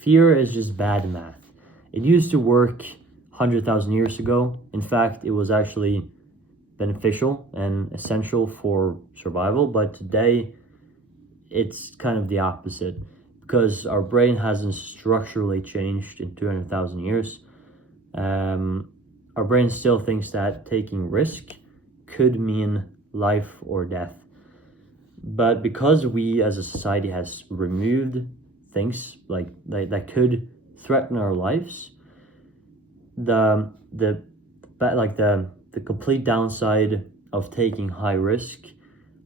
fear is just bad math. It used to work 100,000 years ago. In fact, it was actually beneficial and essential for survival, but today it's kind of the opposite because our brain hasn't structurally changed in 200,000 years. Our brain still thinks that taking risk could mean life or death. But because we as a society has removed things like that could threaten our lives, the complete downside of taking high risk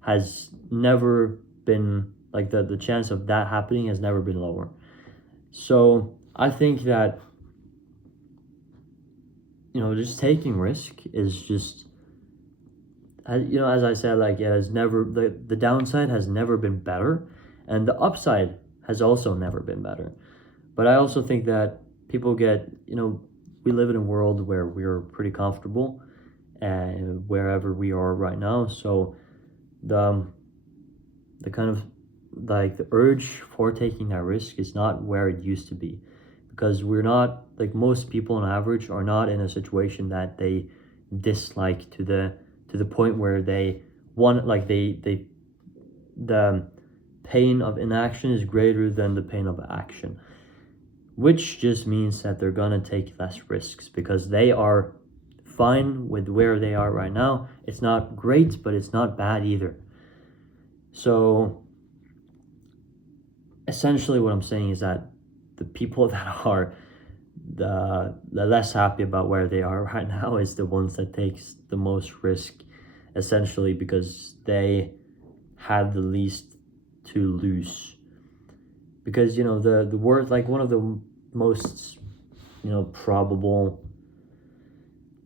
has never been like the chance of that happening has never been lower. So I think that just taking risk is just, as I said, like it has never, the downside has never been better, and the upside has also never been better. But I also think that people get, we live in a world where we're pretty comfortable wherever we are right now. So the kind of like the urge for taking that risk is not where it used to be, because we're not, like most people on average are not in a situation that they dislike to the point where they want, like the pain of inaction is greater than the pain of action, which just means that they're gonna take less risks because they are fine with where they are right now. It's not great, but it's not bad either. So essentially what I'm saying is that the people that are the less happy about where they are right now is the ones that takes the most risk, essentially because they had the least to lose. Because the word, like one of the most probable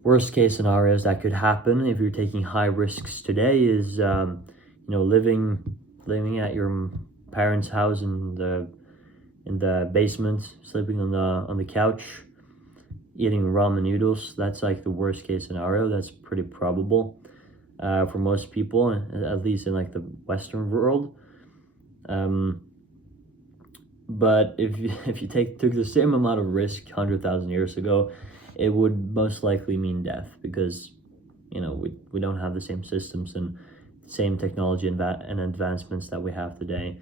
worst case scenarios that could happen if you're taking high risks today is living at your parents' house in the basement, sleeping on the couch, eating ramen noodles. That's like the worst case scenario. That's pretty probable for most people, at least in like the Western world. But if you took the same amount of risk 100,000 years ago, it would most likely mean death, because we don't have the same systems and same technology and advancements that we have today.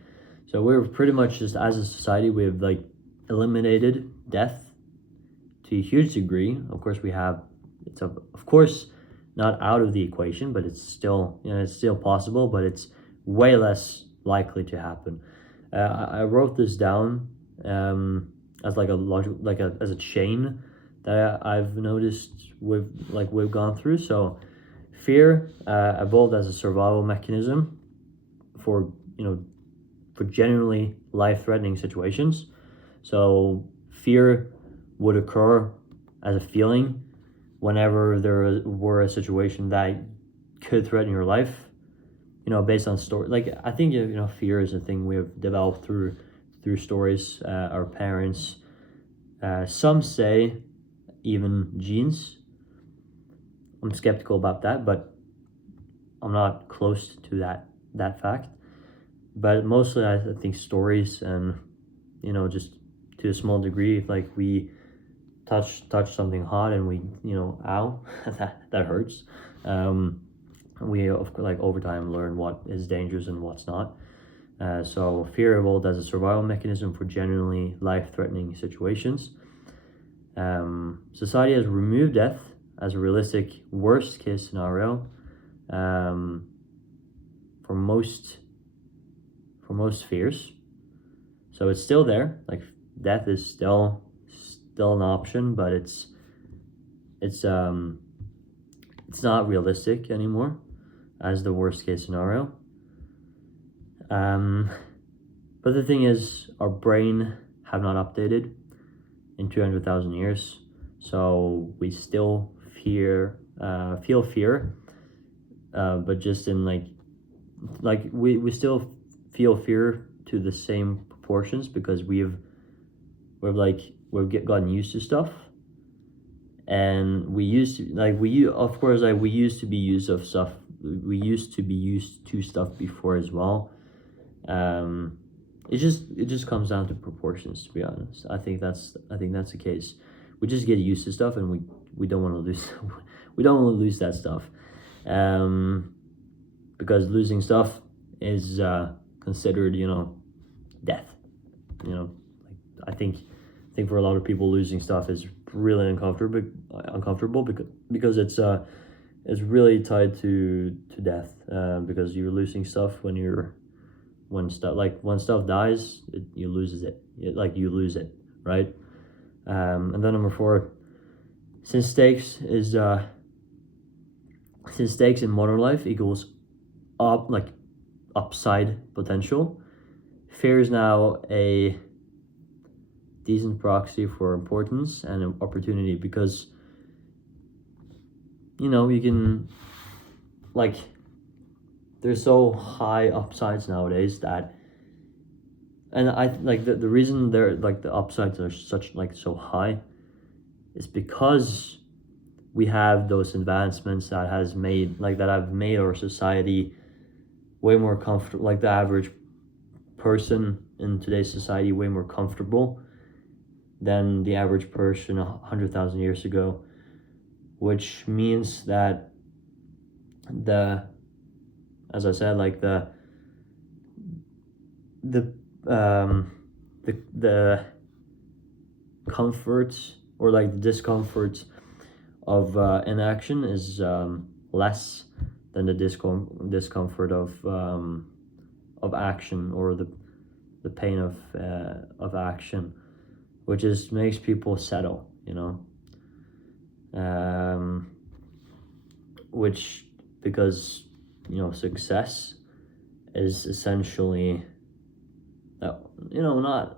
So we're pretty much just, as a society, we've like eliminated death to a huge degree. Of course, it's of course not out of the equation, but it's still it's still possible, but it's way less likely to happen. I wrote this down as like a logic, as a chain that I've noticed we've gone through. So fear evolved as a survival mechanism for genuinely life-threatening situations. So fear would occur as a feeling whenever there were a situation that could threaten your life. Based on story. Like I think fear is a thing we have developed through stories, our parents. Some say even genes. I'm skeptical about that, but I'm not close to that fact. But mostly I think stories, and just to a small degree, if like we touch something hot and we ow, that hurts. We over time learn what is dangerous and what's not. So fear evolved as a survival mechanism for genuinely life-threatening situations. Society has removed death as a realistic worst-case scenario for most fears. So it's still there. Like death is still an option, but it's not realistic anymore as the worst case scenario. But the thing is, our brain have not updated in 200,000 years, so we still feel fear, but just in we still feel fear to the same proportions, because we've gotten used to stuff. And we used to we used to be used of stuff. We used to be used to stuff before as well. it just comes down to proportions, to be honest. I think that's the case. We just get used to stuff, and we don't want to lose we don't want to lose that stuff, because losing stuff is considered, death. I think for a lot of people, losing stuff is really uncomfortable because it's really tied to death, because you're losing stuff when stuff dies, you loses it. You lose it, right? And then number 4, since stakes in modern life equals upside potential, fear is now a decent proxy for importance and opportunity, because you can, there's so high upsides nowadays that, and I the reason they're the upsides are so high is because we have those advancements that have made our society way more comfortable, the average person in today's society way more comfortable than the average person 100,000 years ago, which means that as I said, the comforts or the discomfort of inaction is less than the discomfort of action, or the pain of action, which makes people settle, which, because success is essentially,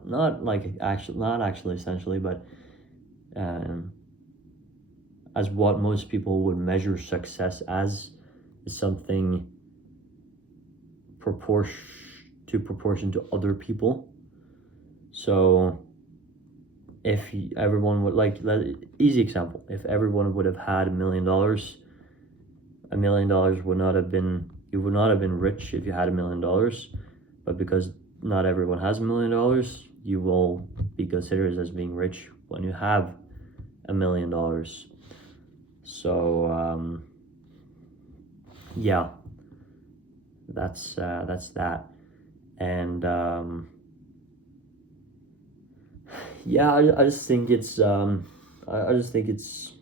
not actually essentially, but as what most people would measure success as, is something proportion to other people. So if everyone would, easy example, if everyone would have had $1 million, $1 million would not have been, you would not have been rich if you had $1 million, but because not everyone has $1 million, you will be considered as being rich when you have $1 million. So yeah, that's that. And yeah, I just think it's I just think it's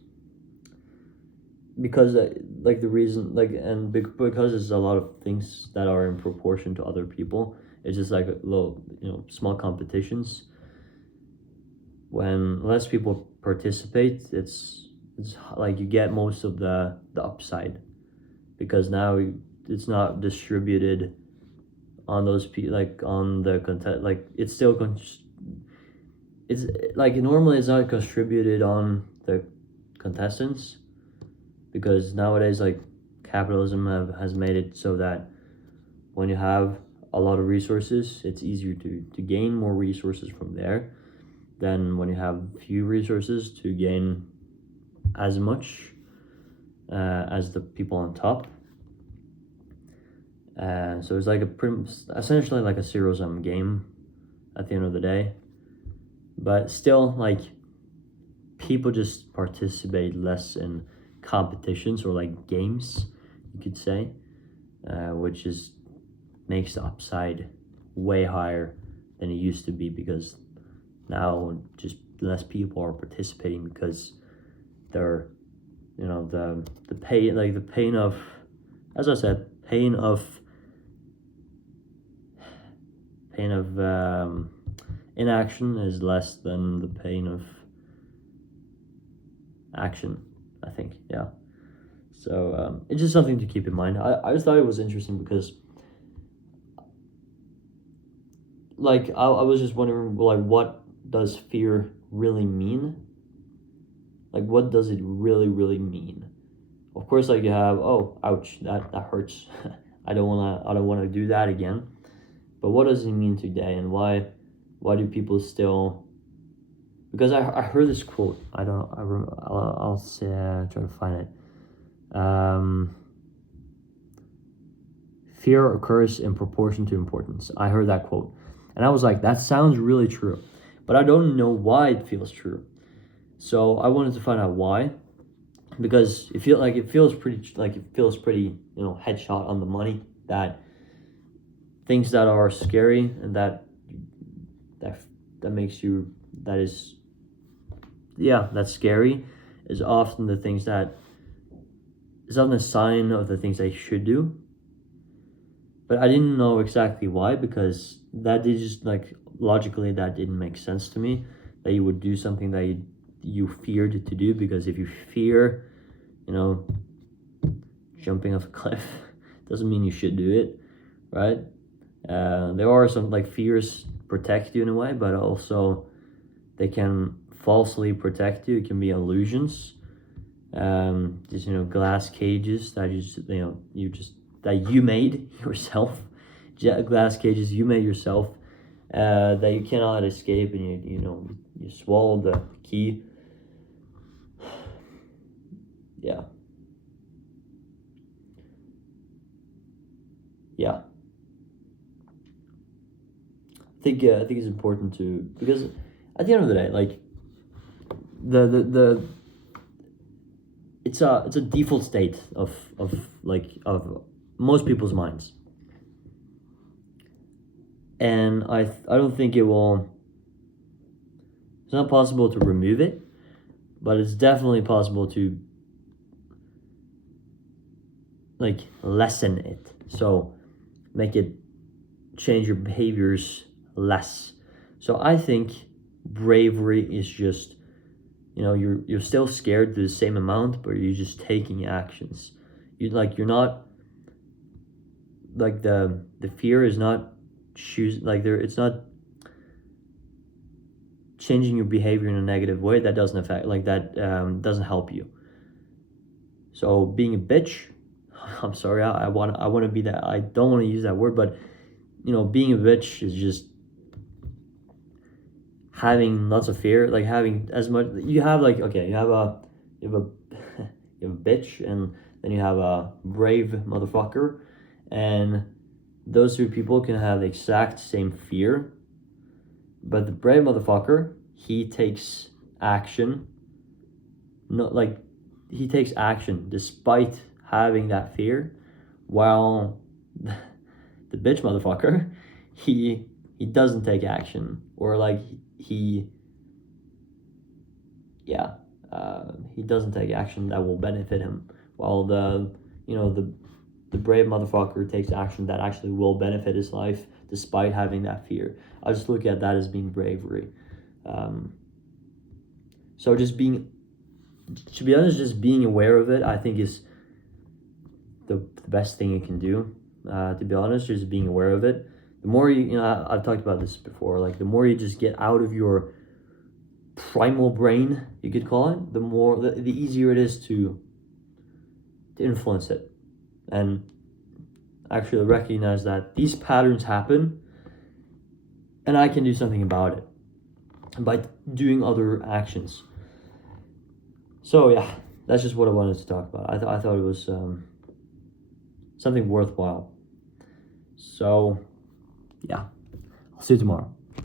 because the reason, and because there's a lot of things that are in proportion to other people. It's just a little, small competitions. When less people participate, it's you get most of the upside, because now it's not distributed on those people, on the content, it's still it's normally it's not contributed on the contestants, because nowadays capitalism has made it so that when you have a lot of resources, it's easier to gain more resources from there than when you have few resources to gain as much as the people on top. So it's essentially a zero-sum game at the end of the day. But still, people just participate less in competitions or games, you could say, which makes the upside way higher than it used to be, because now just less people are participating, because they're, the pain of, as I said, pain of inaction is less than the pain of action, I think. Yeah. So it's just something to keep in mind. I just thought it was interesting because I was just wondering, what does fear really mean? What does it really mean? Of course, you have, oh, ouch, that hurts. I don't wanna do that again. But what does it mean today, and why do people still? Because I heard this quote. I'll say, try to find it. Fear occurs in proportion to importance. I heard that quote, And I was like, that sounds really true, but I don't know why it feels true. So I wanted to find out why, because it feels pretty, headshot on the money, that things that are scary and that makes you, that's scary, is often the things that is often a sign of the things I should do. But I didn't know exactly why, because that did just, logically, that didn't make sense to me, that you would do something that you feared to do. Because if you fear, jumping off a cliff, doesn't mean you should do it, right? There are some, fears protect you in a way, but also they can falsely protect you. It can be illusions. Just, glass cages that that you made yourself, glass cages you made yourself, that you cannot escape, and you swallow the key. Yeah. I think it's important to, because at the end of the day, the it's a default state of most people's minds, and I don't think it's not possible to remove it, but it's definitely possible to lessen it. So make it, change your behaviors less. So I think bravery is just, you're still scared to the same amount, but you're just taking actions. You're not, the fear is not it's not changing your behavior in a negative way. That doesn't affect, doesn't help you. So being a bitch, I'm sorry, I want to be that, I don't want to use that word, but being a bitch is just having lots of fear, having as much, you have you have a bitch, and then you have a brave motherfucker, and those two people can have the exact same fear, but the brave motherfucker, he takes action, he takes action despite having that fear, while the bitch motherfucker, he doesn't take action, or he doesn't take action that will benefit him, while the brave motherfucker takes action that actually will benefit his life despite having that fear. I just look at that as being bravery. So just being, to be honest, just being aware of it, I think is the best thing you can do. To be honest, just being aware of it. The more I've talked about this before, the more you just get out of your primal brain, you could call it, the easier it is to influence it, and actually recognize that these patterns happen, and I can do something about it by doing other actions. So yeah, that's just what I wanted to talk about. I thought it was something worthwhile. So yeah, I'll see you tomorrow.